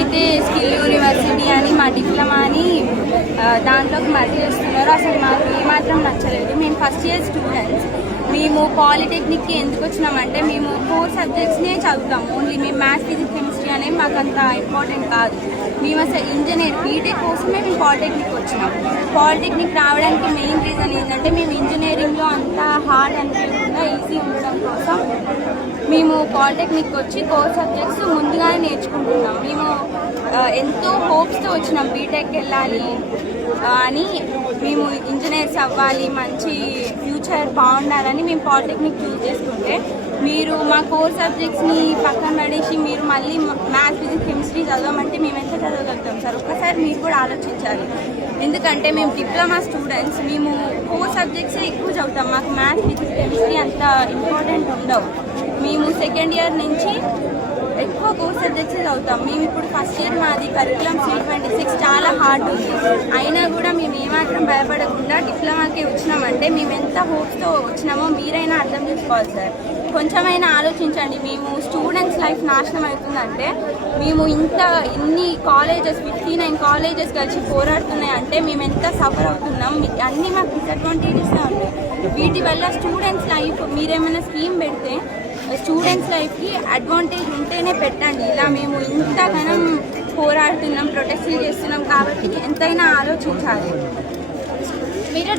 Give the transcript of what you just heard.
అయితే skill university అని మా డిప్లొమా అని దాంట్లోకి మర్జ్ చేస్తున్నారు. అసలు మాకు ఏమాత్రం నచ్చలేదు. మేము ఫస్ట్ ఇయర్ స్టూడెంట్స్. మేము పాలిటెక్నిక్కి ఎందుకు వచ్చినామంటే మేము 4 సబ్జెక్ట్స్నే చదువుతాము. ఓన్లీ మేము మ్యాథ్స్, ఫిజిక్స్, కెమిస్ట్రీ అనేవి మాకు అంత ఇంపార్టెంట్ కాదు. మేము అసలు ఇంజనీర్ బీటెక్ కోసమే మేము పాలిటెక్నిక్ వచ్చినాం. పాలిటెక్నిక్ రావడానికి మెయిన్ రీజన్ ఏంటంటే మేము ఇంజనీరింగ్లో అంత హార్డ్ అనిపించకుండా ఈజీ ఉండడం కోసం మేము పాలిటెక్నిక్ వచ్చి కోర్ సబ్జెక్ట్స్ ముందుగానే నేర్చుకుంటున్నాం. మేము ఎంతో హోప్స్తో వచ్చినాం బీటెక్ వెళ్ళాలి అని, మేము ఇంజనీర్స్ అవ్వాలి, మంచి ఫ్యూచర్ బాగుండాలని మేము పాలిటెక్నిక్ చూస్ చేసుకుంటే మీరు మా కోర్ సబ్జెక్ట్స్ని పక్కన పడేసి మీరు మళ్ళీ మ్యాథ్స్, ఫిజిక్స్, కెమిస్ట్రీ చదవమంటే మేము ఎంత చదవగలుగుతాం సార్? ఒక్కసారి మీరు కూడా ఆలోచించాలి. ఎందుకంటే మేము డిప్లొమా స్టూడెంట్స్, మేము 4 సబ్జెక్ట్సే ఎక్కువ చదువుతాం. మాకు మ్యాథ్స్, ఫిజిక్స్, కెమిస్ట్రీ అంత ఇంపార్టెంట్ ఉండవు. మేము సెకండ్ ఇయర్ నుంచి ఎక్కువ కోర్ సబ్జెక్ట్స్ చదువుతాం. మేము ఇప్పుడు ఫస్ట్ ఇయర్ మాది కరికులం C26 చాలా హార్డ్ ఉంది. అయినా కూడా మేము ఏమాత్రం భయపడకుండా డిప్లొమాకి వచ్చినామంటే మేము ఎంత హోప్స్తో వచ్చినామో మీరైనా అర్థం చేసుకోవాలి సార్. కొంచెమైనా ఆలోచించండి. మేము స్టూడెంట్స్ లైఫ్ నాశనం అవుతుందంటే మేము ఇన్ని కాలేజెస్ 59 కాలేజెస్ కలిసి పోరాడుతున్నాయి అంటే మేము ఎంత సఫర్ అవుతున్నాం. అన్నీ మాకు డిసడ్వాంటేజెస్ ఉన్నాయి. వీటి వల్ల స్టూడెంట్స్ లైఫ్ మీరేమైనా స్కీమ్ పెడితే స్టూడెంట్స్ లైఫ్కి అడ్వాంటేజ్ ఉంటేనే పెట్టండి. ఇలా మేము ఇంతగానం పోరాడుతున్నాం, ప్రొటెస్ట్ చేస్తున్నాం కాబట్టి ఎంతైనా ఆలోచించాలి. మీరు